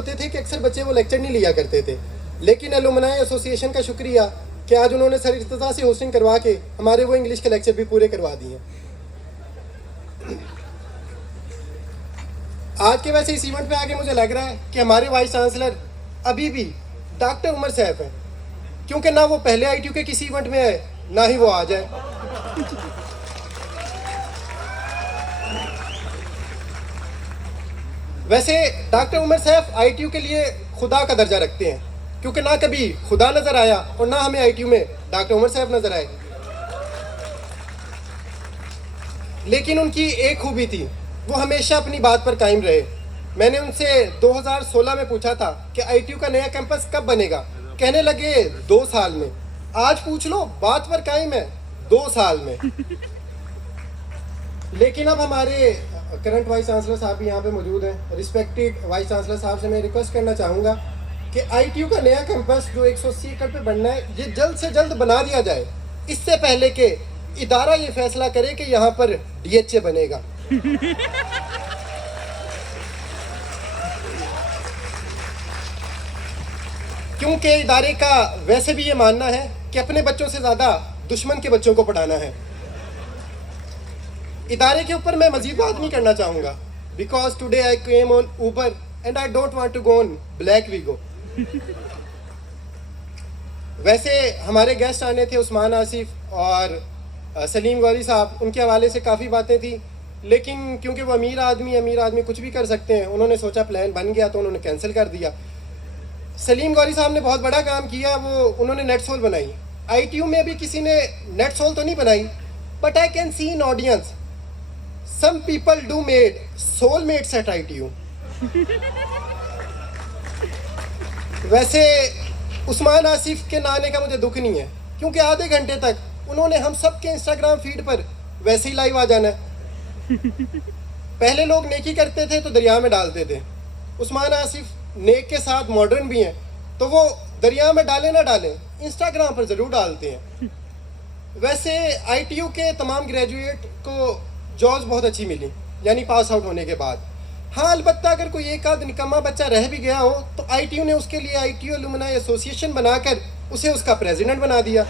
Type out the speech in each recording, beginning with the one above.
होते थे कि अक्सर बच्चे वो लेक्चर नहीं लिया करते थे, लेकिन एलुमनाई एसोसिएशन का शुक्रिया कि आज उन्होंने सर इर्तज़ा से होस्टिंग करवा के हमारे वो इंग्लिश के लेक्चर भी पूरे करवा दिए। आज के वैसे इस इवेंट पे आके मुझे लग रहा है कि हमारे वाइस चांसलर अभी भी डॉक्टर उमर सैफ हैं, क्योंकि ना वो पहले ITU के किसी इवेंट में है, ना ही वो आ जाए। वैसे डॉक्टर उमर सैफ ITU के लिए खुदा का दर्जा रखते हैं, क्योंकि ना कभी खुदा नजर आया और ना हमें ITU में डॉक्टर उमर सैफ नजर आए। लेकिन उनकी एक खूबी थी, वो हमेशा अपनी बात पर कायम रहे। मैंने उनसे 2016 में पूछा था कि ITU का नया कैंपस कब बनेगा, कहने लगे 2 साल में। आज पूछ लो, बात पर कायम है 2 साल में। लेकिन अब हमारे करंट वाइस चांसलर साहब भी यहाँ पे मौजूद हैं। रिस्पेक्टेड वाइस चांसलर साहब से मैं रिक्वेस्ट करना चाहूँगा कि ITU का नया कैंपस जो 180 एकड़ पे बनना है, ये जल्द से जल्द बना दिया जाए, इससे पहले कि इदारा ये फैसला करे कि यहाँ पर DHA बनेगा। क्योंकि इदारे का वैसे भी ये मानना है कि अपने बच्चों से ज़्यादा दुश्मन के बच्चों को पढ़ाना है। इदारे के ऊपर मैं मजीद बात नहीं करना चाहूँगा, because today I came on Uber and I don't want to go on black Vigo. वैसे हमारे गेस्ट आने थे उस्मान आसिफ और सलीम गौरी साहब, उनके हवाले से काफ़ी बातें थी, लेकिन क्योंकि वो अमीर आदमी कुछ भी कर सकते हैं, उन्होंने सोचा प्लान बन गया तो उन्होंने कैंसिल कर दिया। सलीम गौरी साहब ने बहुत बड़ा काम किया, वो उन्होंने नेटसोल बनाई। ITU में भी किसी ने नेटसोल तो नहीं बनाई, but I can see in audience some people do made soulmates at ITU। वैसे उस्मान आसिफ के ना आने का मुझे दुख नहीं है, क्योंकि आधे घंटे तक उन्होंने हम सब के इंस्टाग्राम फीड पर वैसे ही लाइव आ जाना है। पहले लोग नेकी करते थे तो दरिया में डालते थे, उस्मान आसिफ नेक के साथ मॉडर्न भी हैं, तो वो दरिया में डालें ना डालें, इंस्टाग्राम पर ज़रूर डालते हैं। वैसे ITU के तमाम ग्रेजुएट को जॉब्स बहुत अच्छी मिली, यानी पास आउट होने के बाद। हाँ, अलबत्ता अगर कोई एक आध निकम्मा बच्चा रह भी गया हो तो ITU ने उसके लिए ITU एलुमनाई एसोसिएशन बनाकर उसे उसका प्रेसिडेंट बना दिया।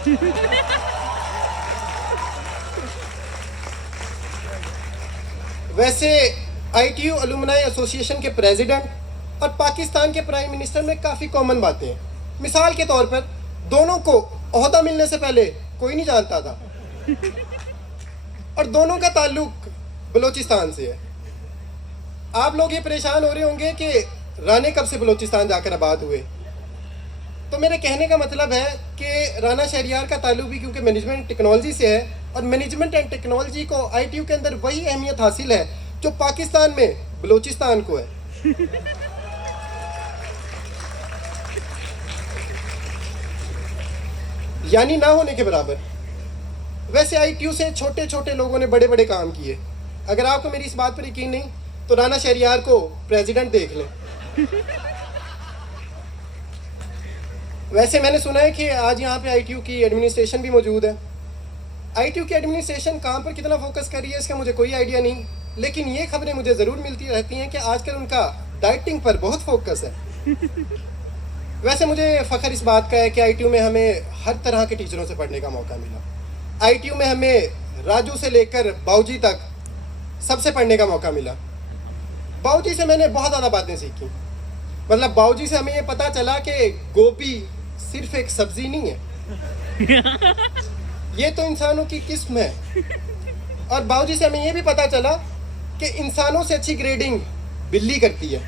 वैसे ITU एलुमनाई एसोसिएशन के प्रेसिडेंट और पाकिस्तान के प्राइम मिनिस्टर में काफ़ी कॉमन बातें हैं। मिसाल के तौर पर दोनों को ओहदा मिलने से पहले कोई नहीं जानता था, और दोनों का ताल्लुक बलूचिस्तान से है। आप लोग ये परेशान हो रहे होंगे कि राणे कब से बलूचिस्तान जाकर आबाद हुए, तो मेरे कहने का मतलब है कि राना शहरियार का ताल्लुक भी क्योंकि मैनेजमेंट टेक्नोलॉजी से है, और मैनेजमेंट एंड टेक्नोलॉजी को ITU के अंदर वही अहमियत हासिल है जो पाकिस्तान में बलूचिस्तान को है। यानी ना होने के बराबर। वैसे ITU से छोटे छोटे लोगों ने बड़े बड़े काम किए। अगर आपको मेरी इस बात पर यकीन नहीं तो राना शहरियार को प्रेसिडेंट देख लें। वैसे मैंने सुना है कि आज यहाँ पे ITU की एडमिनिस्ट्रेशन भी मौजूद है। ITU की एडमिनिस्ट्रेशन काम पर कितना फोकस कर रही है इसका मुझे कोई आइडिया नहीं, लेकिन ये खबरें मुझे ज़रूर मिलती रहती हैं कि आजकल उनका डाइटिंग पर बहुत फोकस है। वैसे मुझे फ़ख्र इस बात का है कि ITU में हमें हर तरह के टीचरों से पढ़ने का मौका मिला। ITU में हमें राजू से लेकर बाऊजी तक सबसे पढ़ने का मौका मिला। बाऊजी से मैंने बहुत ज़्यादा बातें सीखी। मतलब बाऊजी से हमें ये पता चला कि गोभी सिर्फ एक सब्जी नहीं है, ये तो इंसानों की किस्म है। और बाऊजी से हमें ये भी पता चला कि इंसानों से अच्छी ग्रेडिंग बिल्ली करती है।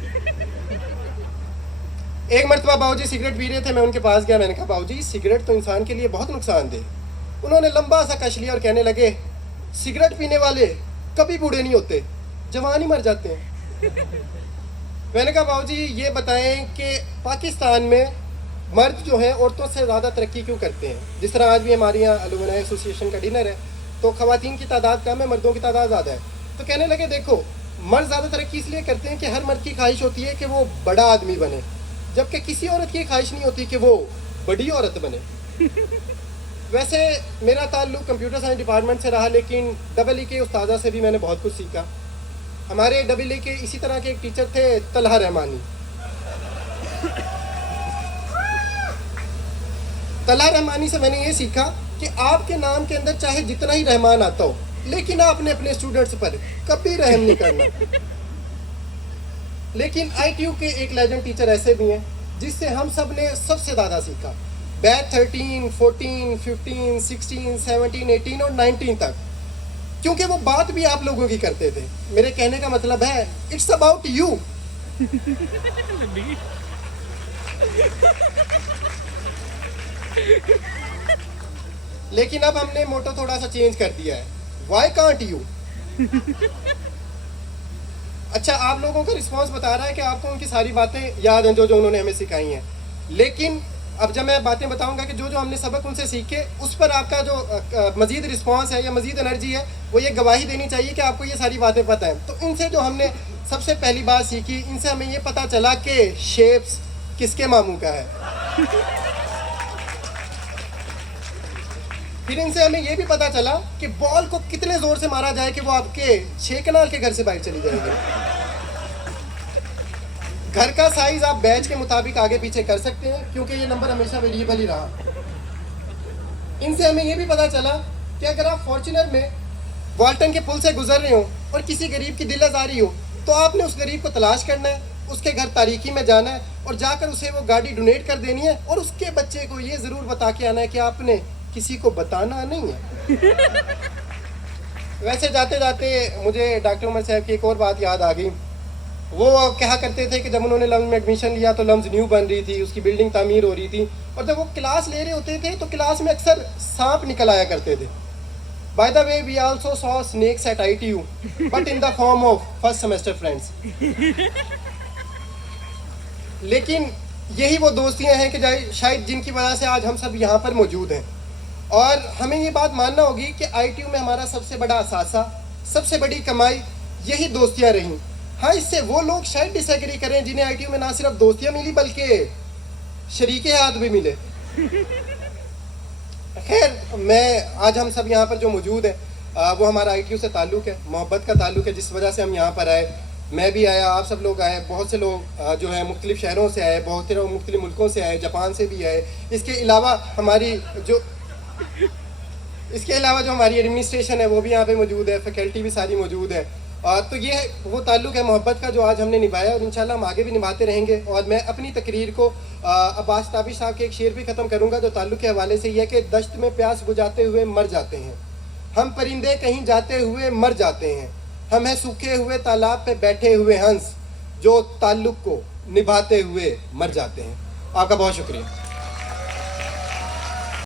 एक मरतबा बाऊजी सिगरेट पी रहे थे, मैं उनके पास गया, मैंने कहा बाऊजी सिगरेट तो इंसान के लिए बहुत नुकसानदेह। उन्होंने लंबा सा कश लिया और कहने लगे सिगरेट पीने वाले कभी बूढ़े नहीं होते, जवान ही मर जाते हैं। मैंने कहा बाऊजी ये बताएं कि पाकिस्तान में मर्द जो हैं औरतों से ज़्यादा तरक्की क्यों करते हैं। जिस तरह आज भी हमारे यहाँ एलुमनाई एसोसिएशन का डिनर है तो ख़वातीन की तादाद कम है, मर्दों की तादाद ज़्यादा है। तो कहने लगे देखो मर्द ज़्यादा तरक्की इसलिए करते हैं कि हर मर्द की ख्वाहिश होती है कि वो बड़ा आदमी बने, जबकि किसी औरत की ख्वाहिश नहीं होती कि वो बड़ी औरत बने। वैसे मेरा ताल्लुक़ कंप्यूटर साइंस डिपार्टमेंट से रहा, लेकिन EE के उस्तादा से भी मैंने बहुत कुछ सीखा। हमारे EE के इसी तरह के एक टीचर थे तलहा रहमानी। तला रहमानी से मैंने ये सीखा कि आपके नाम के अंदर चाहे जितना ही रहमान आता हो, लेकिन आपने अपने स्टूडेंट्स पर कभी रहम नहीं करना। लेकिन ITU के एक लेजेंड टीचर ऐसे भी हैं जिससे हम सब ने सबसे ज़्यादा सीखा। बैच 13, 14, 15, 16, 17, 18 और 19 तक, क्योंकि वो बात भी आप लोगों की करते थे। मेरे कहने का मतलब है, इट्स अबाउट यू। लेकिन अब हमने मोटो थोड़ा सा चेंज कर दिया है, वाई कांट यू। अच्छा, आप लोगों का रिस्पांस बता रहा है कि आपको उनकी सारी बातें याद हैं जो जो उन्होंने हमें सिखाई हैं। लेकिन अब जब मैं बातें बताऊंगा कि जो जो हमने सबक उनसे सीखे, उस पर आपका जो मजीद रिस्पांस है या मजीद एनर्जी है, वो ये गवाही देनी चाहिए कि आपको ये सारी बातें पता हैं। तो इनसे जो हमने सबसे पहली बात सीखी, इनसे हमें ये पता चला कि शेप्स किसके मामू का है। फिर इनसे हमें ये भी पता चला कि बॉल को कितने जोर से मारा जाए कि वो आपके 6 कनाल के घर से बाहर चली जाएगी। घर का साइज आप बैच के मुताबिक आगे पीछे कर सकते हैं, क्योंकि ये नंबर हमेशा वेरिएबल ही रहा। इनसे हमें ये भी पता चला कि अगर आप फॉर्च्यूनर में वाल्टन के पुल से गुजर रहे हो और किसी गरीब की दिल आजारी हो, तो आपने उस गरीब को तलाश करना है, उसके घर तारीकी में जाना है और जाकर उसे वो गाड़ी डोनेट कर देनी है, और उसके बच्चे को ये ज़रूर बता के आना है कि आपने किसी को बताना नहीं है। वैसे जाते जाते मुझे डॉक्टर उमर साहब की एक और बात याद आ गई। वो कहा करते थे कि जब उन्होंने लम्स में एडमिशन लिया तो लम्स न्यू बन रही थी, उसकी बिल्डिंग तामीर हो रही थी, और जब वो क्लास ले रहे होते थे तो क्लास में अक्सर सांप निकल आया करते थे। By the way, we also saw snakes at ITU, but in the form of first semester friends. लेकिन यही वो दोस्तियां हैं कि शायद जिनकी वजह से आज हम सब यहाँ पर मौजूद हैं। और हमें ये बात मानना होगी कि ITU में हमारा सबसे बड़ा असासा, सबसे बड़ी कमाई यही दोस्तियां रहीं। हाँ, इससे वो लोग शायद डिसएग्री करें जिन्हें ITU में ना सिर्फ दोस्तियां मिली बल्कि शरीके हाथ भी मिले। खैर, मैं आज हम सब यहाँ पर जो मौजूद है वो हमारा ITU से ताल्लुक़ है, मोहब्बत का ताल्लुक़ है, जिस वजह से हम यहाँ पर आए। मैं भी आया, आप सब लोग आए, बहुत से लोग जो है मुख्तलिफ शहरों से आए, बहुत से लोग मुख्तलिफ मुल्कों से आए, जापान से भी आए। इसके अलावा जो हमारी एडमिनिस्ट्रेशन है वो भी यहाँ पे मौजूद है, फैकल्टी भी सारी मौजूद है। तो ये वो ताल्लुक़ है मोहब्बत का जो आज हमने निभाया, और इंशाल्लाह हम आगे भी निभाते रहेंगे। और मैं अपनी तकरीर को अब्बास ताबिश साहब के एक शेर भी ख़त्म करूँगा जो ताल्लुक़ के हवाले से ये है कि दश्त में प्यास बुझाते हुए मर जाते हैं हम, परिंदे कहीं जाते हुए मर जाते हैं हम, हैं सूखे हुए तालाब पे बैठे हुए हंस जो ताल्लुक़ को निभाते हुए मर जाते हैं। आपका बहुत शुक्रिया।